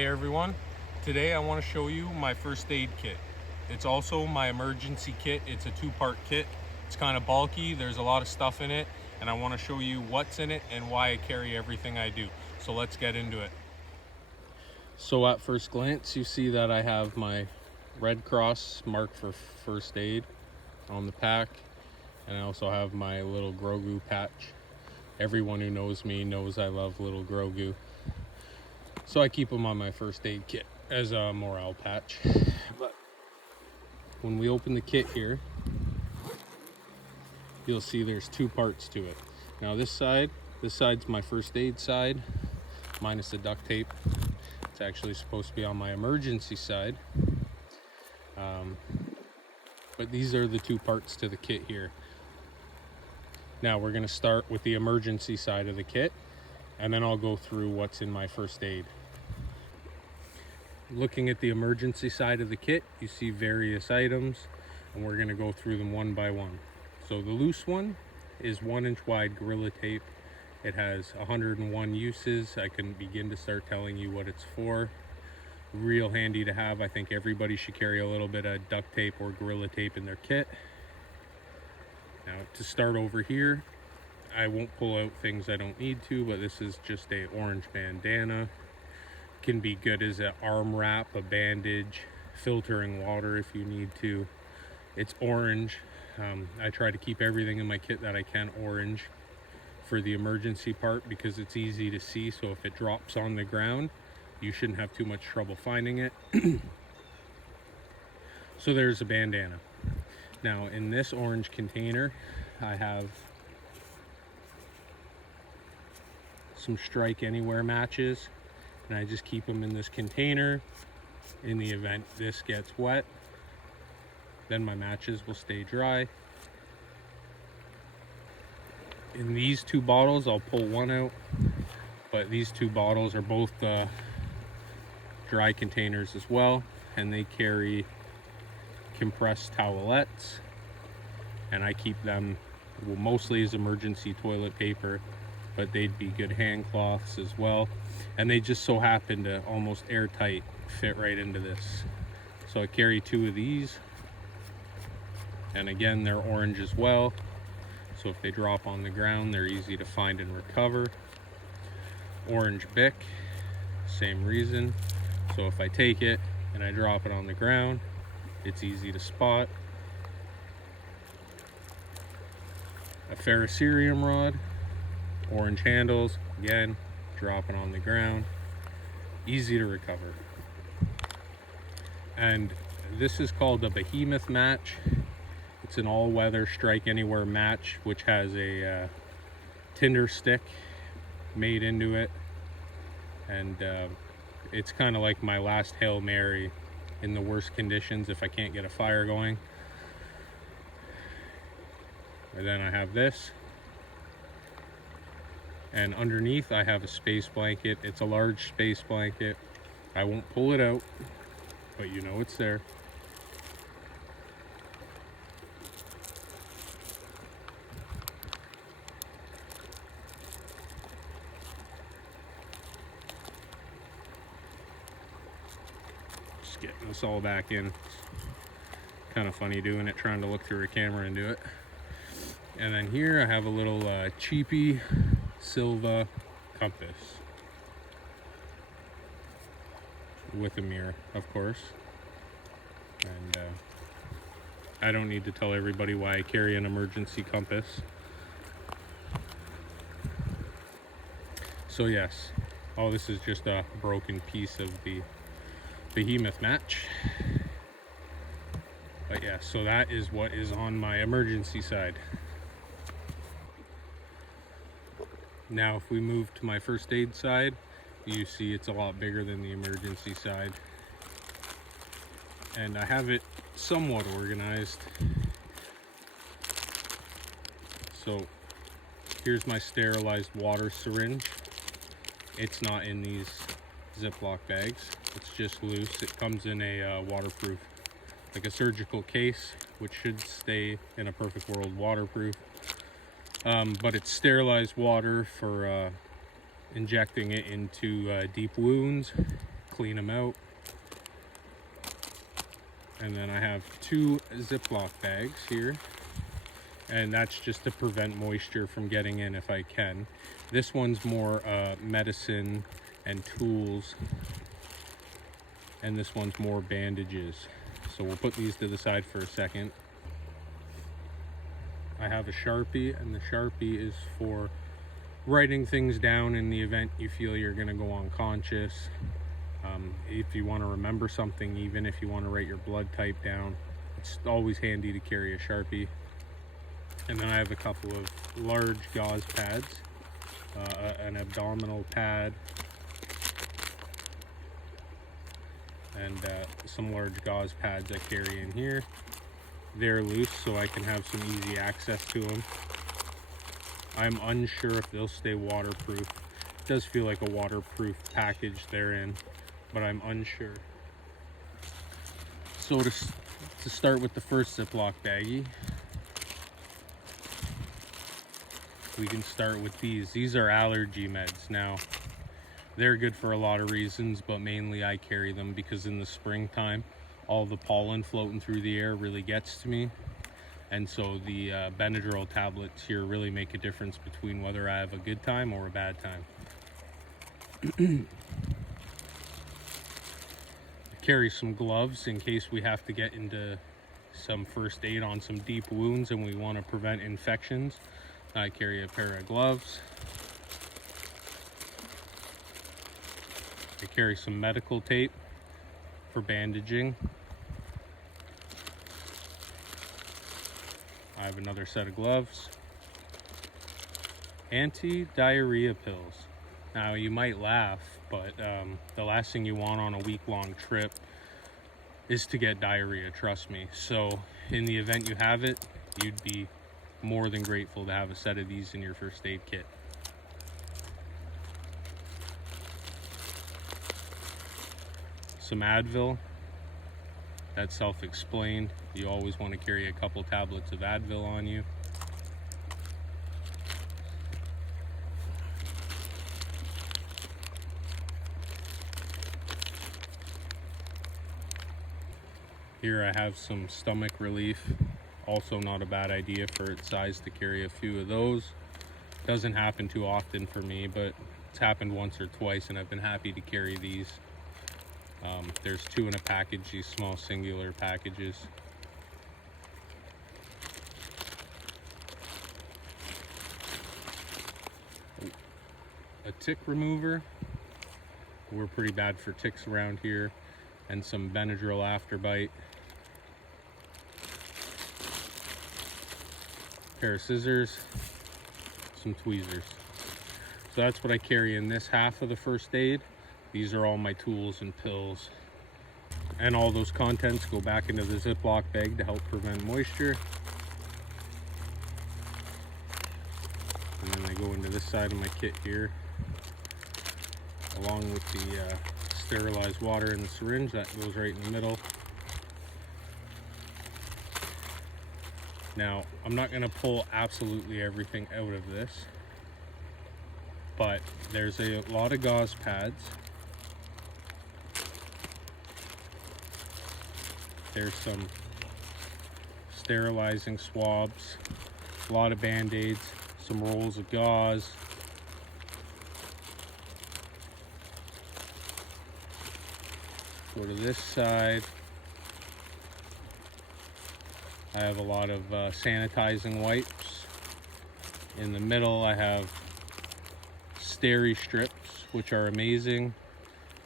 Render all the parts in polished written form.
Hey everyone, today I want to show you my first aid kit. It's also my emergency kit. It's a two-part kit. It's kind of bulky, there's a lot of stuff in it, and I want to show you what's in it and why I carry everything I do. So let's get into it. So at first glance, you see that I have my Red Cross marked for first aid on the pack, and I also have my little Grogu patch. Everyone who knows me knows I love little Grogu. So I keep them on my first aid kit as a morale patch. But when we open the kit here, you'll see there's two parts to it. Now this side's my first aid side, minus the duct tape. It's actually supposed to be on my emergency side. But these are the two parts to the kit here. Now we're gonna start with the emergency side of the kit, and then I'll go through what's in my first aid. Looking at the emergency side of the kit, you see various items, and we're going to go through them one by one. So the loose one is 1-inch wide Gorilla Tape. It has 101 uses. I couldn't begin to start telling you what it's for. Real handy to have. I think everybody should carry a little bit of duct tape or Gorilla Tape in their kit. Now to start over here, I won't pull out things I don't need to, but this is just a orange bandana. Can be good as an arm wrap, a bandage, filtering water if you need to. It's orange. I try to keep everything in my kit that I can orange for the emergency part because it's easy to see, so if it drops on the ground, you shouldn't have too much trouble finding it. So there's a bandana. Now in this orange container, I have some Strike Anywhere matches, and I just keep them in this container. In the event this gets wet, then my matches will stay dry. In these two bottles, I'll pull one out, but these two bottles are both dry containers as well, and they carry compressed towelettes, and I keep them, well, mostly as emergency toilet paper, but they'd be good hand cloths as well, and they just so happen to almost airtight fit right into this. So I carry two of these, and again they're orange as well, so if they drop on the ground they're easy to find and recover. Orange Bic, same reason, so if I take it and I drop it on the ground, it's easy to spot. A ferrocerium rod, orange handles, again, dropping on the ground, easy to recover. And this is called a Behemoth match. It's an all-weather Strike Anywhere match, which has a tinder stick made into it, and it's kind of like my last Hail Mary in the worst conditions if I can't get a fire going. And then I have this, and underneath I have a space blanket. It's a large space blanket. I won't pull it out, but you know it's there. Just getting this all back in. It's kind of funny doing it, trying to look through a camera and do it. And then here I have a little cheapy Silva compass with a mirror, of course. And I don't need to tell everybody why I carry an emergency compass. So yes, all this is just a broken piece of the Behemoth match. But yeah, so that is what is on my emergency side. Now if we move to my first aid side, you see it's a lot bigger than the emergency side. And I have it somewhat organized. So here's my sterilized water syringe. It's not in these Ziploc bags, it's just loose. It comes in a waterproof, like a surgical case, which should stay in a perfect world waterproof. But it's sterilized water for injecting it into deep wounds, clean them out. And then I have 2 Ziploc bags here, and that's just to prevent moisture from getting in if I can. This one's more medicine and tools, and this one's more bandages. So we'll put these to the side for a second. I have a Sharpie, and the Sharpie is for writing things down in the event you feel you're gonna go unconscious. If you want to remember something, even if you want to write your blood type down, it's always handy to carry a Sharpie. And then I have a couple of large gauze pads, an abdominal pad, and some large gauze pads I carry in here. They're loose so I can have some easy access to them. I'm unsure if they'll stay waterproof. It does feel like a waterproof package they're in, but I'm unsure. So to start with the first Ziploc baggie, we can start with these. These are allergy meds. Now, they're good for a lot of reasons, but mainly I carry them because in the springtime, all the pollen floating through the air really gets to me. And so the Benadryl tablets here really make a difference between whether I have a good time or a bad time. Carry some gloves in case we have to get into some first aid on some deep wounds and we want to prevent infections. I carry a pair of gloves. I carry some medical tape for bandaging. I have another set of gloves. Anti-diarrhea pills. Now you might laugh, but the last thing you want on a week-long trip is to get diarrhea, trust me. So in the event you have it, you'd be more than grateful to have a set of these in your first aid kit. Some Advil. That's self-explained. You always want to carry a couple tablets of Advil on you. Here I have some stomach relief. Also not a bad idea for its size to carry a few of those. Doesn't happen too often for me, but it's happened once or twice and I've been happy to carry these. There's 2 in a package, these small singular packages. A tick remover. We're pretty bad for ticks around here. And some Benadryl Afterbite. Pair of scissors, some tweezers. So that's what I carry in this half of the first aid. These are all my tools and pills. And all those contents go back into the Ziploc bag to help prevent moisture. And then they go into this side of my kit here, along with the sterilized water in the syringe. That goes right in the middle. Now, I'm not going to pull absolutely everything out of this, but there's a lot of gauze pads. There's some sterilizing swabs, a lot of band-aids, some rolls of gauze, go to this side. I have a lot of sanitizing wipes. In the middle I have steri strips, which are amazing.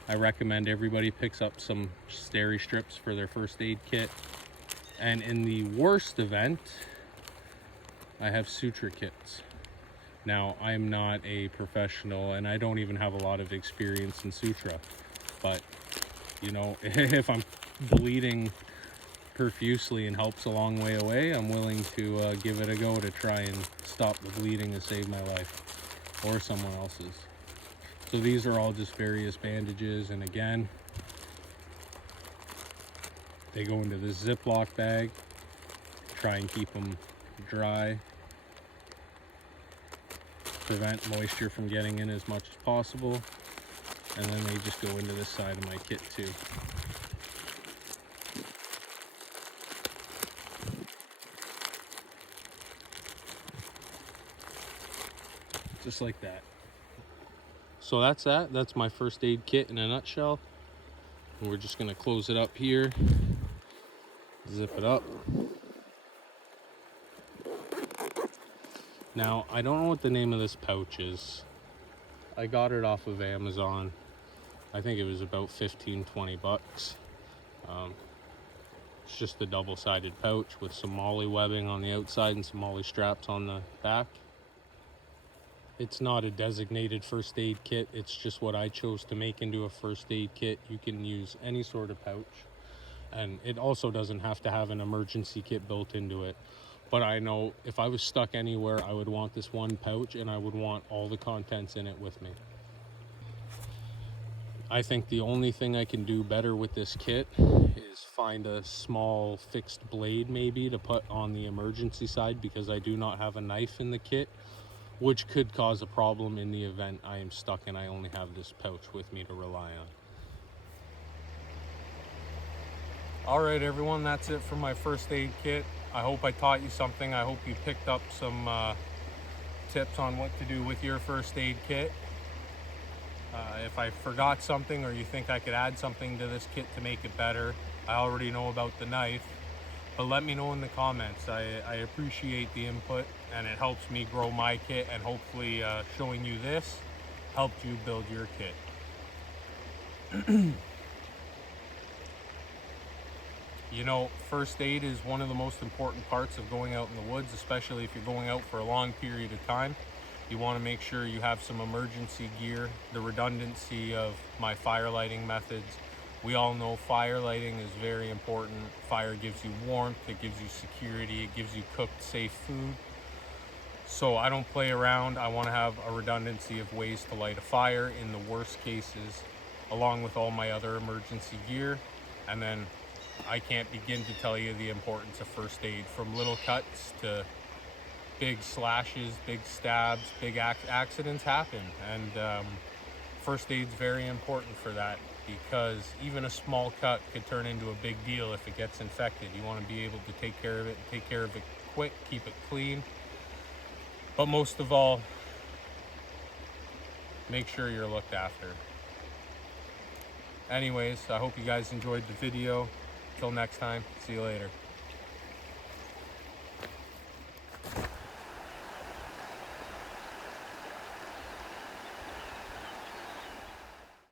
I recommend everybody picks up some steri strips for their first aid kit. And in the worst event, I have suture kits. Now, I'm not a professional and I don't even have a lot of experience in suture, but you know, if I'm bleeding profusely and helps a long way away, I'm willing to give it a go to try and stop the bleeding and save my life or someone else's. So these are all just various bandages, and again, they go into this Ziploc bag. Try and keep them dry, prevent moisture from getting in as much as possible. and then they just go into this side of my kit too. Just like that. So that's my first aid kit in a nutshell. And we're just gonna close it up here, zip it up. Now, I don't know what the name of this pouch is. I got it off of Amazon. I think it was about 15-20 bucks. It's just a double-sided pouch with some molly webbing on the outside and some molly straps on the back. It's not a designated first aid kit. It's just what I chose to make into a first aid kit. You can use any sort of pouch. And it also doesn't have to have an emergency kit built into it. But I know if I was stuck anywhere, I would want this one pouch and I would want all the contents in it with me. I think the only thing I can do better with this kit is find a small fixed blade maybe to put on the emergency side, because I do not have a knife in the kit, which could cause a problem in the event I am stuck and I only have this pouch with me to rely on. All right, everyone, that's it for my first aid kit. I hope I taught you something. I hope you picked up some tips on what to do with your first aid kit. If I forgot something or you think I could add something to this kit to make it better, I already know about the knife, but let me know in the comments. I appreciate the input, and it helps me grow my kit, and hopefully showing you this helped you build your kit. You know, first aid is one of the most important parts of going out in the woods, especially if you're going out for a long period of time. You want to make sure you have some emergency gear, the redundancy of my fire lighting methods. We all know fire lighting is very important. Fire gives you warmth, it gives you security, it gives you cooked, safe food. So I don't play around. I want to have a redundancy of ways to light a fire in the worst cases, along with all my other emergency gear. And then I can't begin to tell you the importance of first aid, from little cuts to big slashes, big stabs, big accidents happen. And first aid's very important for that, because even a small cut could turn into a big deal if it gets infected. You want to be able to take care of it, take care of it quick, keep it clean. But most of all, make sure you're looked after. Anyways, I hope you guys enjoyed the video. Till next time, see you later.